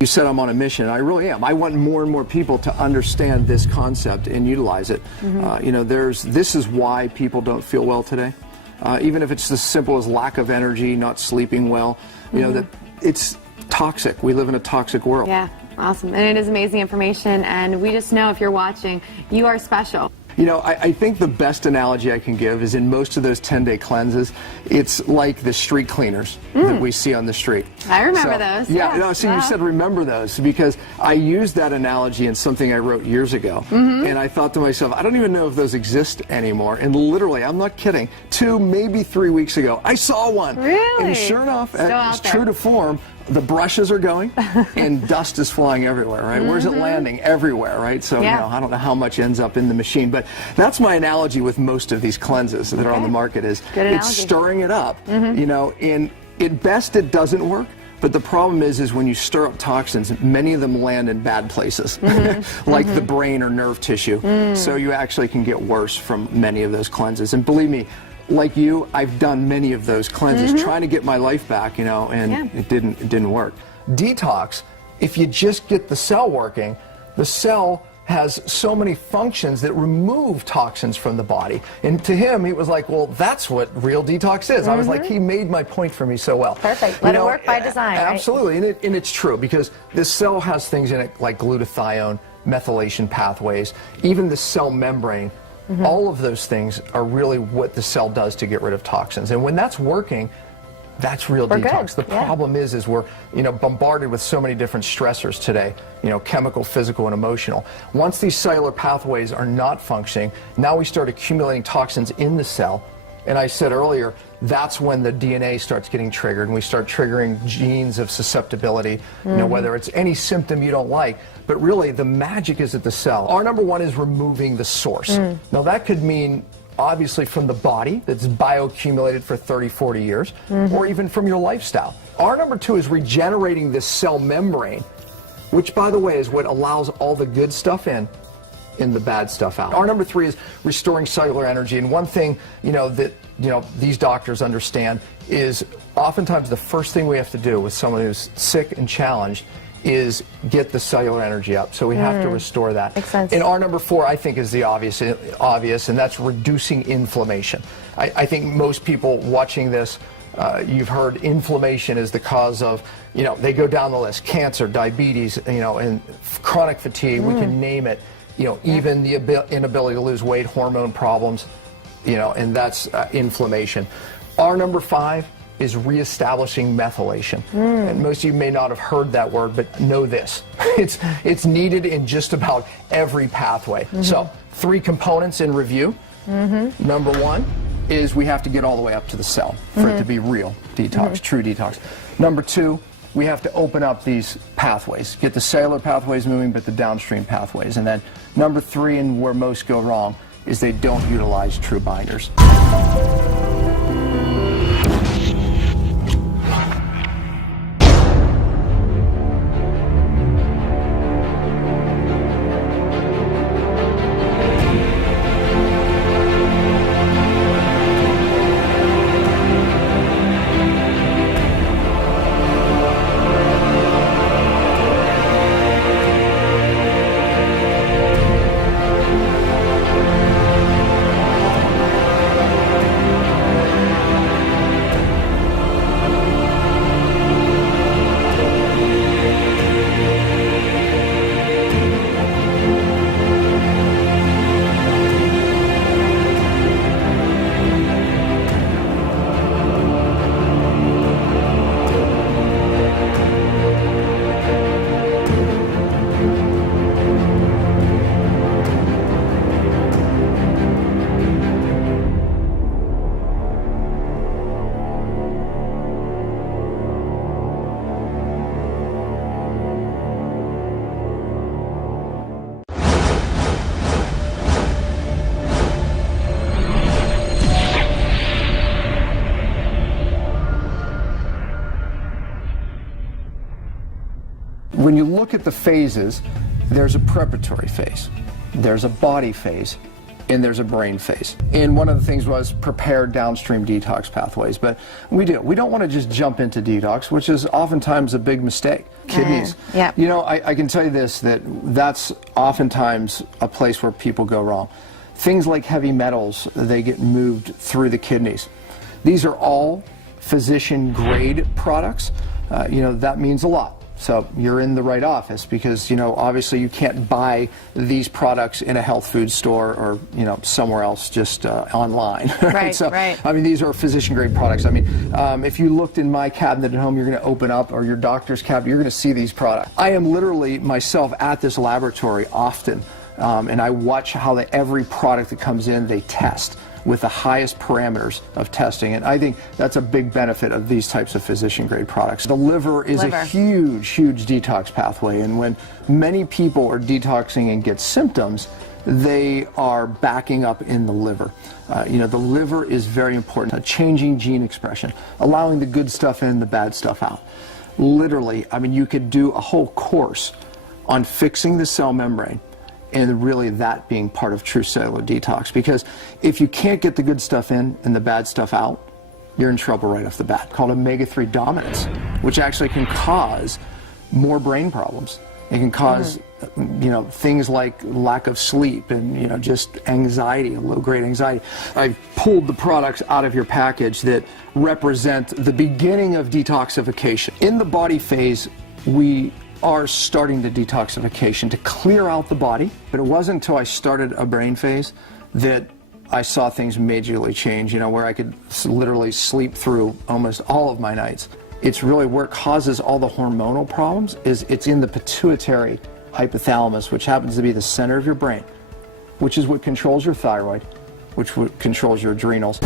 You said I'm on a mission, and I really am. I want more and more people to understand this concept and utilize it. You know, this is why people don't feel well today. Even if it's as simple as lack of energy, not sleeping well, you know, that it's toxic. We live in a toxic world. Yeah, awesome. And it is amazing information, and we just know if you're watching, you are special. You know, I think the best analogy I can give is in most of those 10-day cleanses, it's like the street cleaners that we see on the street. I remember those. Yeah, no, so you said remember those, because I used that analogy in something I wrote years ago. And I thought to myself, I don't even know if those exist anymore. And literally, I'm not kidding, 2, maybe 3 weeks ago, I saw one. Really? And sure enough, Still it's true to form. The brushes are going, and dust is flying everywhere, right? Where's it landing? Everywhere, right? So, you know, I don't know how much ends up in the machine, but that's my analogy with most of these cleanses that are on the market is it's stirring it up, you know, and at best it doesn't work. But the problem is when you stir up toxins, many of them land in bad places, like the brain or nerve tissue. So you actually can get worse from many of those cleanses. And believe me, like you, I've done many of those cleanses trying to get my life back, you know, and it didn't work. Detox, if you just get the cell working, the cell has so many functions that remove toxins from the body. And to him, he was like, well, that's what real detox is. I was like, he made my point for me so well. Perfect. Let it work by design. Absolutely, right? And it's true, because this cell has things in it like glutathione, methylation pathways, even the cell membrane. All of those things are really what the cell does to get rid of toxins. And when that's working, that's real detox. The problem is we're, you know, bombarded with so many different stressors today, you know, chemical, physical, and emotional. Once these cellular pathways are not functioning, now we start accumulating toxins in the cell. And I said earlier, that's when the DNA starts getting triggered, and we start triggering genes of susceptibility, you know, whether it's any symptom you don't like. But really, the magic is at the cell. Our number one is removing the source. Now, that could mean, obviously, from the body that's bioaccumulated for 30, 40 years, or even from your lifestyle. Our number two is regenerating this cell membrane, which, by the way, is what allows all the good stuff in the bad stuff out. Our number three is restoring cellular energy. And one thing, you know, that, you know, these doctors understand is oftentimes the first thing we have to do with someone who's sick and challenged is get the cellular energy up. So we have to restore that. Makes sense. And our number four, I think, is the obvious, and that's reducing inflammation. I think most people watching this, you've heard inflammation is the cause of, you know, they go down the list, cancer, diabetes, you know, and chronic fatigue, we can name it. You know, even the inability to lose weight, hormone problems, you know, and that's inflammation. Our number five is reestablishing methylation. And most of you may not have heard that word, but know this. It's needed in just about every pathway. So, 3 components in review. Number one is we have to get all the way up to the cell for it to be real detox, true detox. Number two, we have to open up these pathways, get the cellular pathways moving, but the downstream pathways. And then number three, and where most go wrong, is they don't utilize true binders. When you look at the phases, there's a preparatory phase, there's a body phase, and there's a brain phase. And one of the things was prepare downstream detox pathways. But we don't want to just jump into detox, which is oftentimes a big mistake. Kidneys. Yeah. You know, I can tell you this, that's oftentimes a place where people go wrong. Things like heavy metals, they get moved through the kidneys. These are all physician grade products. You know, that means a lot. So you're in the right office because, you know, obviously you can't buy these products in a health food store or, you know, somewhere else just online. Right, So, right. I mean, these are physician grade products. I mean, if you looked in my cabinet at home, you're going to open up, or your doctor's cabinet, you're going to see these products. I am literally myself at this laboratory often, and I watch how every product that comes in, they test with the highest parameters of testing, and I think that's a big benefit of these types of physician-grade products. The liver is a huge, huge detox pathway, and when many people are detoxing and get symptoms, they are backing up in the liver. You know, the liver is very important. Changing gene expression, allowing the good stuff in, the bad stuff out. Literally, I mean, you could do a whole course on fixing the cell membrane, and really that being part of true cellular detox. Because if you can't get the good stuff in and the bad stuff out, you're in trouble right off the bat. Called omega-3 dominance, which actually can cause more brain problems. It can cause, you know, things like lack of sleep and, you know, just anxiety, low-grade anxiety. I pulled the products out of your package that represent the beginning of detoxification. In the body phase, we are starting the detoxification to clear out the body, but it wasn't until I started a brain phase that I saw things majorly change, you know, where I could literally sleep through almost all of my nights. It's really where it causes all the hormonal problems, is it's in the pituitary hypothalamus, which happens to be the center of your brain, which is what controls your thyroid, which controls your adrenals.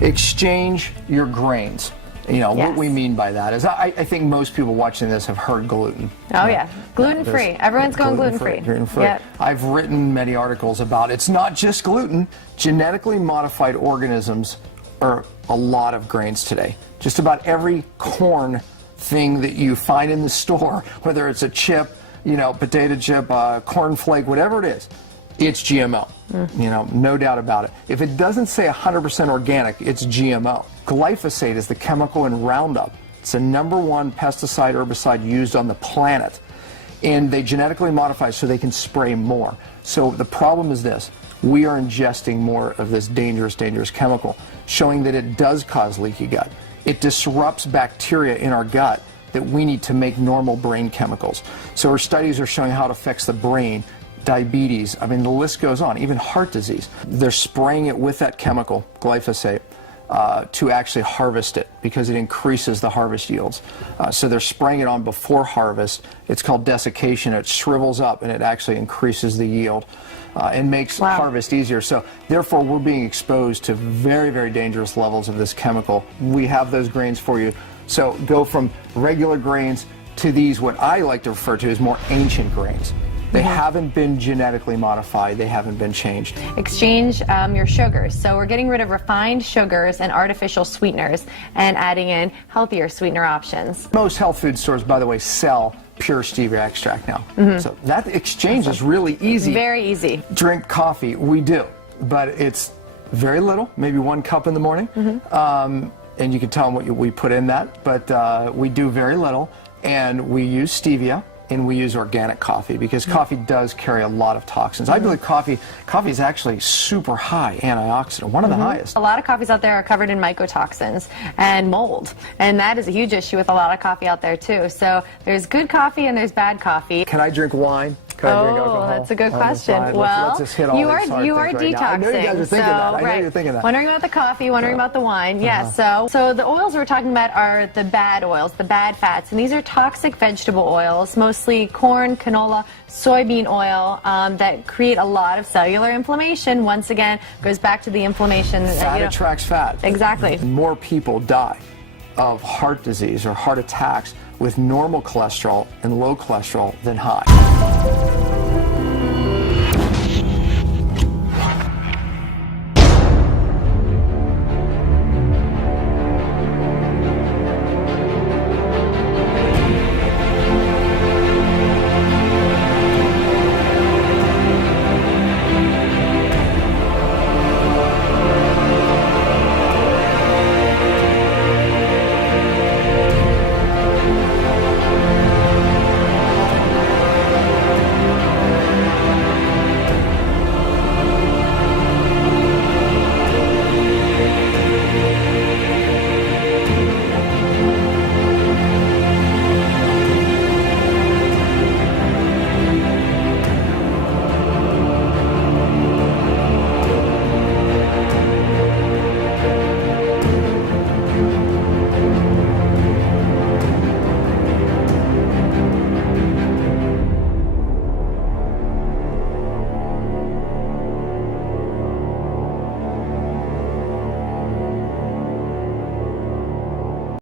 Exchange your grains. You know, Yes. what we mean by that is, I think most people watching this have heard gluten. Oh yeah, gluten-free. Everyone's going gluten-free. Gluten-free. Yep. I've written many articles about it's not just gluten. Genetically modified organisms are a lot of grains today. Just about every corn thing that you find in the store, whether it's a chip, you know, potato chip, corn flake, whatever it is, it's GMO. You know, no doubt about it. If it doesn't say 100% organic, it's GMO. Glyphosate is the chemical in Roundup. It's the #1 pesticide herbicide used on the planet. And they genetically modify so they can spray more. So the problem is this: we are ingesting more of this dangerous, dangerous chemical, showing that it does cause leaky gut. It disrupts bacteria in our gut that we need to make normal brain chemicals. So our studies are showing how it affects the brain, diabetes, I mean, the list goes on, even heart disease. They're spraying it with that chemical, glyphosate, to actually harvest it because it increases the harvest yields. So they're spraying it on before harvest. It's called desiccation. It shrivels up and it actually increases the yield and makes harvest easier. So therefore, we're being exposed to very, very dangerous levels of this chemical. We have those grains for you. So go from regular grains to these, what I like to refer to as more ancient grains. They haven't been genetically modified. They haven't been changed. Exchange your sugars. So we're getting rid of refined sugars and artificial sweeteners and adding in healthier sweetener options. Most health food stores, by the way, sell pure stevia extract now. So that exchange is really easy. Very easy. Drink coffee, we do, but it's very little, maybe 1 cup in the morning. And you can tell them what we put in that, but we do very little, and we use stevia. And we use organic coffee because coffee does carry a lot of toxins. I believe coffee is actually super high antioxidant, one of the highest. A lot of coffees out there are covered in mycotoxins and mold, and that is a huge issue with a lot of coffee out there too. So there's good coffee and there's bad coffee. Can I drink wine? Can I drink alcohol? That's a good question. Well, well, let's just hit all you these hard are things detoxing. right now. I know you guys are thinking that. I know you're thinking that. Wondering about the coffee, wondering about the wine. Yes. So the oils we're talking about are the bad oils, the bad fats, and these are toxic vegetable oils, mostly corn, canola, soybean oil, that create a lot of cellular inflammation. Once again, goes back to the inflammation. Fat attracts fat. Exactly. More people die of heart disease or heart attacks with normal cholesterol and low cholesterol than high.